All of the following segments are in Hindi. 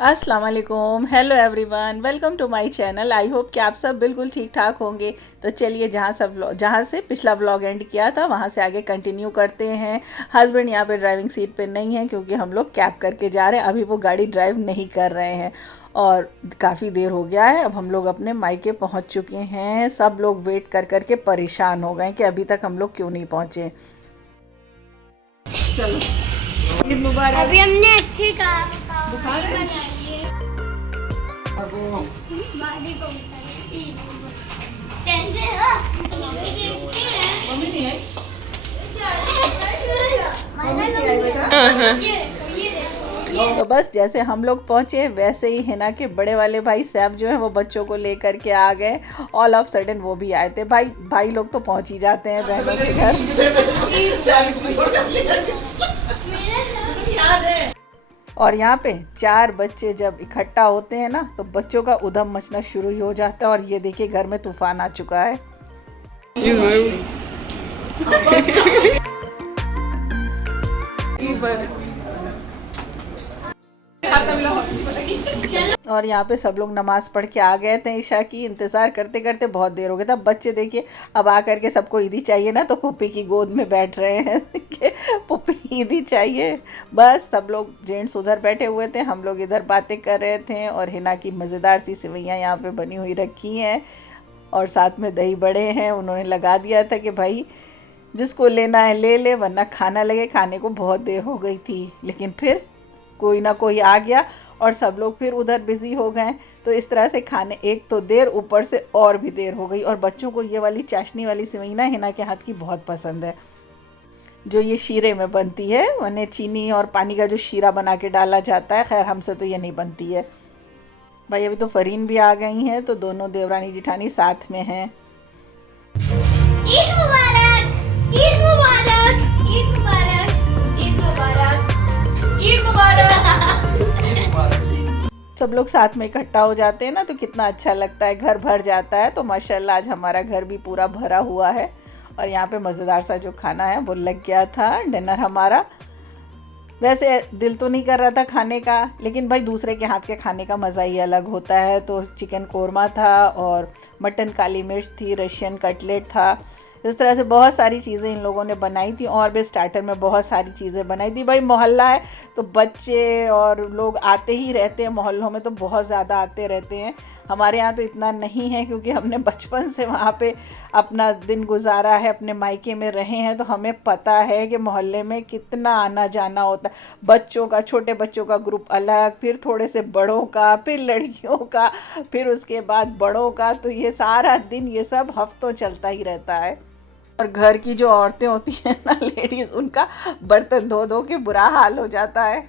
अस्सलाम वालेकुम, hello everyone, welcome to my channel. I hope कि आप सब बिल्कुल ठीक ठाक होंगे। तो चलिए जहाँ से पिछला व्लॉग एंड किया था वहाँ से आगे कंटिन्यू करते हैं। हस्बैंड यहाँ पे ड्राइविंग सीट पे नहीं है क्योंकि हम लोग कैब करके जा रहे हैं, अभी वो गाड़ी ड्राइव नहीं कर रहे हैं और काफ़ी देर हो गया है। अब हम लोग अपने मायके पहुँच चुके हैं। सब लोग वेट कर कर के परेशान हो गए कि अभी तक हम लोग क्यों नहीं पहुँचे। चलो, ईद मुबारक। अभी हमने अच्छी कहा बुखार है? मम्मी नहीं आई? मम्मी नहीं आई बेटा? तो बस जैसे हम लोग पहुंचे वैसे ही हिना के बड़े वाले भाई सैफ जो है वो बच्चों को लेकर के आ गए। ऑल ऑफ सडन वो भी आए थे। भाई लोग तो पहुंच ही जाते हैं बहनों के घर। और यहाँ पे 4 बच्चे जब इकट्ठा होते हैं ना तो बच्चों का उधम मचना शुरू ही हो जाता है। और ये देखिए घर में तूफान आ चुका है। और यहाँ पे सब लोग नमाज पढ़ के आ गए थे। ईशा की इंतज़ार करते करते बहुत देर हो गया था। बच्चे देखिए अब आकर के सबको ईदी चाहिए ना तो पुप्पी की गोद में बैठ रहे हैं कि पुप्पी ईदी चाहिए। बस सब लोग जेंट्स उधर बैठे हुए थे, हम लोग इधर बातें कर रहे थे। और हिना की मज़ेदार सी सेवइयाँ यहाँ पे बनी हुई रखी हैं और साथ में दही बड़े हैं। उन्होंने लगा दिया था कि भाई जिसको लेना है ले ले, वरना खाना लगे। खाने को बहुत देर हो गई थी लेकिन फिर कोई ना कोई आ गया और सब लोग फिर उधर बिज़ी हो गए। तो इस तरह से खाने एक तो देर, ऊपर से और भी देर हो गई। और बच्चों को ये वाली चाशनी वाली सेवई ना हिना के हाथ की बहुत पसंद है, जो ये शीरे में बनती है। उन्हें चीनी और पानी का जो शीरा बना के डाला जाता है। खैर हमसे तो ये नहीं बनती है। भाई अभी तो फरीन भी आ गई हैं तो दोनों देवरानी जिठानी साथ में हैं। ईद मुबारक, ईद मुबारक, ईद मुबारक, ईद मुबारक, ईद मुबारक। सब लोग साथ में इकट्ठा हो जाते हैं ना तो कितना अच्छा लगता है, घर भर जाता है। तो माशाल्लाह आज हमारा घर भी पूरा भरा हुआ है। और यहाँ पे मज़ेदार सा जो खाना है वो लग गया था, डिनर हमारा। वैसे दिल तो नहीं कर रहा था खाने का, लेकिन भाई दूसरे के हाथ के खाने का मज़ा ही अलग होता है। तो चिकन कोरमा था और मटन काली मिर्च थी, रशियन कटलेट था। इस तरह से बहुत सारी चीज़ें इन लोगों ने बनाई थी। और भी स्टार्टर में बहुत सारी चीज़ें बनाई थी। भाई मोहल्ला है तो बच्चे और लोग आते ही रहते हैं, मोहल्लों में तो बहुत ज़्यादा आते रहते हैं। हमारे यहाँ तो इतना नहीं है क्योंकि हमने बचपन से वहाँ पे अपना दिन गुजारा है, अपने मायके में रहे हैं। तो हमें पता है कि मोहल्ले में कितना आना जाना होता है। बच्चों का, छोटे बच्चों का ग्रुप अलग, फिर थोड़े से बड़ों का, फिर लड़कियों का, फिर उसके बाद बड़ों का। तो ये सारा दिन ये सब हफ्तों चलता ही रहता है। और घर की जो औरतें होती हैं ना, लेडीज़, उनका बर्तन धो धो के बुरा हाल हो जाता है।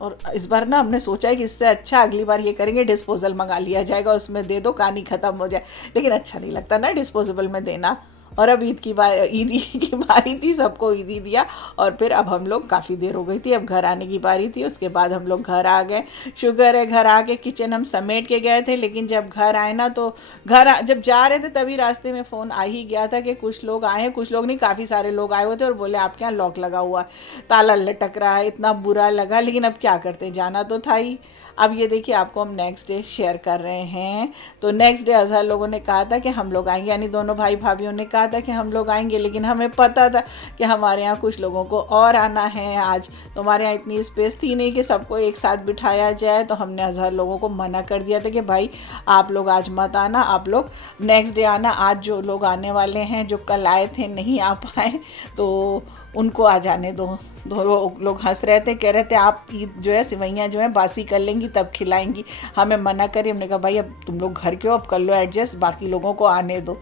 और इस बार ना हमने सोचा है कि इससे अच्छा अगली बार ये करेंगे, डिस्पोजल मंगा लिया जाएगा, उसमें दे दो, कहानी ख़त्म हो जाए। लेकिन अच्छा नहीं लगता ना डिस्पोजेबल में देना। और अब ईद की बारी थी, सबको ईदी दिया। और फिर अब हम लोग, काफ़ी देर हो गई थी, अब घर आने की बारी थी। उसके बाद हम लोग घर आ गए। शुक्र है घर आके किचन हम समेट के गए थे, लेकिन जब घर आए ना तो जब जा रहे थे तभी रास्ते में फ़ोन आ ही गया था कि कुछ लोग आए हैं। कुछ लोग नहीं, काफ़ी सारे लोग आए हुए थे और बोले आपके यहाँ लॉक लगा हुआ है, ताला लटक रहा है। इतना बुरा लगा, लेकिन अब क्या करते, जाना तो था ही। अब ये देखिए आपको हम नेक्स्ट डे शेयर कर रहे हैं। तो नेक्स्ट डे अजहर लोगों ने कहा था कि हम लोग आएंगे, यानी दोनों भाई भाभीयों ने कहा था कि हम लोग आएंगे। लेकिन हमें पता था कि हमारे यहाँ कुछ लोगों को और आना है आज। तो हमारे यहाँ इतनी स्पेस थी नहीं कि सबको एक साथ बिठाया जाए। तो हमने अजहर लोगों को मना कर दिया था कि भाई आप लोग आज मत आना, आप लोग नेक्स्ट डे आना। आज जो लोग आने वाले हैं, जो कल आए थे नहीं आ पाए, तो उनको आ जाने दो। दो लोग हंस रहे थे, कह रहे थे आप ईद जो है सेवइयाँ जो है बासी कर लेंगी तब खिलाएंगी। हमें मना करी, हमने कहा भाई अब तुम लोग घर के हो, अब कर लो एडजस्ट, बाकी लोगों को आने दो।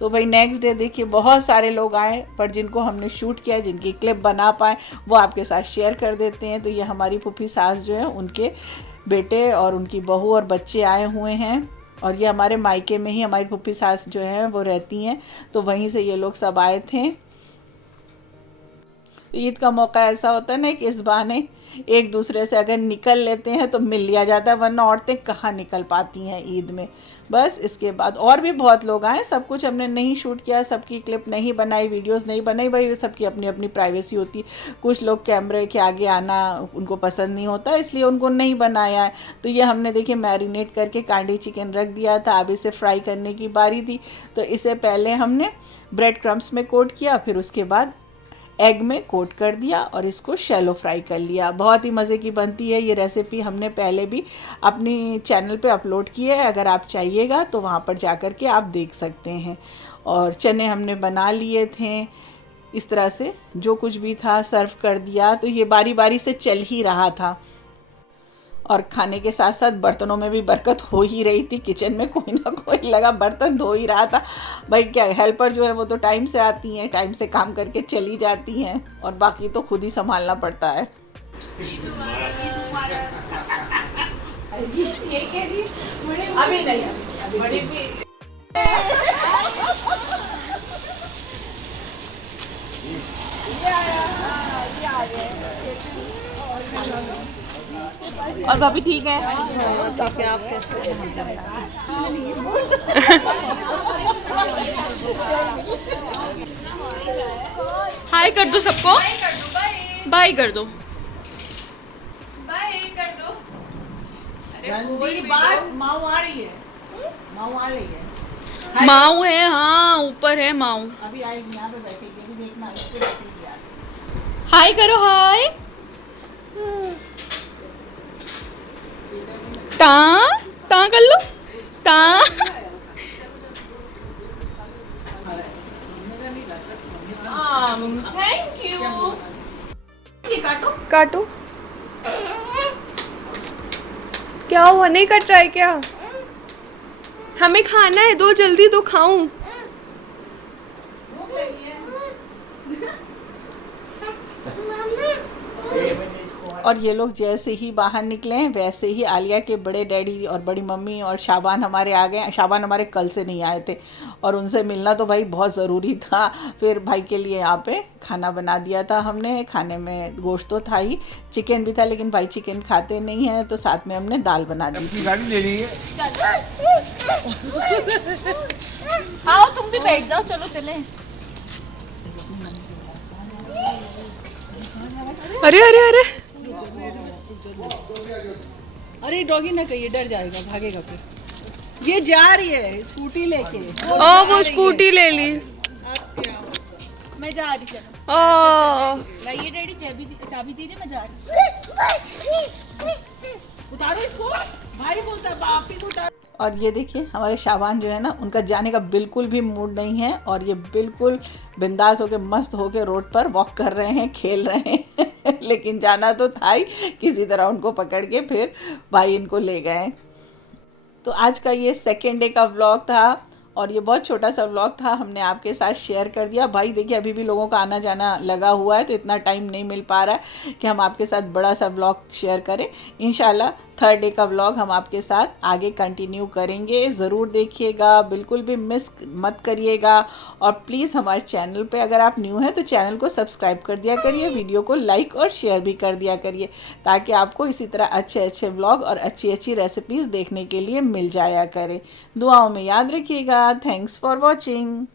तो भाई नेक्स्ट डे देखिए बहुत सारे लोग आए, पर जिनको हमने शूट किया, जिनकी क्लिप बना पाए, वो आपके साथ शेयर कर देते हैं। तो ये हमारी फूफी सास जो है, उनके बेटे और उनकी बहू और बच्चे आए हुए हैं। और ये हमारे मायके में ही हमारी फूफी सास जो है वो रहती हैं, तो वहीं से ये लोग सब आए थे। ईद का मौका ऐसा होता है ना कि इस बहाने एक दूसरे से अगर निकल लेते हैं तो मिल लिया जाता है, वरना औरतें कहाँ निकल पाती हैं ईद में। बस इसके बाद और भी बहुत लोग आए, सब कुछ हमने नहीं शूट किया, सबकी क्लिप नहीं बनाई, वीडियोस नहीं बनाई, भाई सबकी अपनी अपनी प्राइवेसी होती है। कुछ लोग कैमरे के आगे आना उनको पसंद नहीं होता, इसलिए उनको नहीं बनाया है। तो ये हमने देखिए मैरिनेट करके कांडी चिकन रख दिया था, अब इसे फ्राई करने की बारी थी। तो इसे पहले हमने ब्रेड क्रम्स में कोट किया, फिर उसके बाद एग में कोट कर दिया और इसको शैलो फ्राई कर लिया। बहुत ही मज़े की बनती है ये रेसिपी, हमने पहले भी अपनी चैनल पे अपलोड की है, अगर आप चाहिएगा तो वहाँ पर जा कर के आप देख सकते हैं। और चने हमने बना लिए थे, इस तरह से जो कुछ भी था सर्व कर दिया। तो ये बारी बारी से चल ही रहा था और खाने के साथ साथ बर्तनों में भी बरकत हो ही रही थी। किचन में कोई ना कोई लगा बर्तन धो ही रहा था। भाई क्या हेल्पर जो है वो तो टाइम से आती हैं, टाइम से काम करके चली जाती हैं और बाकी तो खुद ही संभालना पड़ता है। अभी नहीं, अभी और भाभी ठीक है? हाय कर दो सबको, बाय कर दो, बाय कर दो। गंदी बात, माऊ आ रही है, माऊ आ रही है। माऊ है, हाँ ऊपर है माऊ। अभी आएगी, यहाँ पे बैठेगी, अभी देखना इसको बैठेगी यार। हाय करो, हाय। टा कर लो, टा। Thank you. ये काटो, काटो। क्या हुआ, नहीं कट रहा है क्या? हमें खाना है, दो जल्दी, दो खाऊं। और ये लोग जैसे ही बाहर निकले हैं वैसे ही आलिया के बड़े डैडी और बड़ी मम्मी और शाबान हमारे आ गए। शाबान हमारे कल से नहीं आए थे और उनसे मिलना तो भाई बहुत ज़रूरी था। फिर भाई के लिए यहाँ पे खाना बना दिया था हमने। खाने में गोश्त तो था ही, चिकन भी था, लेकिन भाई चिकन खाते नहीं हैं तो साथ में हमने दाल बना दी। अपनी गाड़ी ले ली है। आओ तुम भी बैठ जाओ, चलो चले। अरे अरे अरे अरे डॉगी ना कहिए, डर जाएगा, भागेगा फिर। ये जा रही है स्कूटी लेके। ओ वो स्कूटी ले ली। मैं जा रही चलो। लाइए डैडी, चाबी दीजिए, मैं जा रही। उतारो इसको, भाई बोलता है बाप ही को उतारो। और ये देखिए हमारे शाबान जो है ना, उनका जाने का बिल्कुल भी मूड नहीं है और ये बिल्कुल बिंदास होके मस्त होके रोड पर वॉक कर रहे हैं, खेल रहे हैं। लेकिन जाना तो था ही, किसी तरह उनको पकड़ के फिर भाई इनको ले गए। तो आज का ये सेकेंड डे का व्लॉग था और ये बहुत छोटा सा व्लॉग था, हमने आपके साथ शेयर कर दिया। भाई देखिए अभी भी लोगों का आना जाना लगा हुआ है तो इतना टाइम नहीं मिल पा रहा है कि हम आपके साथ बड़ा सा व्लॉग शेयर करें। इंशाल्लाह थर्ड डे का व्लॉग हम आपके साथ आगे कंटिन्यू करेंगे, ज़रूर देखिएगा, बिल्कुल भी मिस मत करिएगा। और प्लीज़ हमारे चैनल पे अगर आप न्यू हैं तो चैनल को सब्सक्राइब कर दिया करिए, वीडियो को लाइक और शेयर भी कर दिया करिए ताकि आपको इसी तरह अच्छे अच्छे व्लॉग और अच्छी अच्छी रेसिपीज़ देखने के लिए मिल जाया करें। दुआओं में याद रखिएगा। Thanks for watching.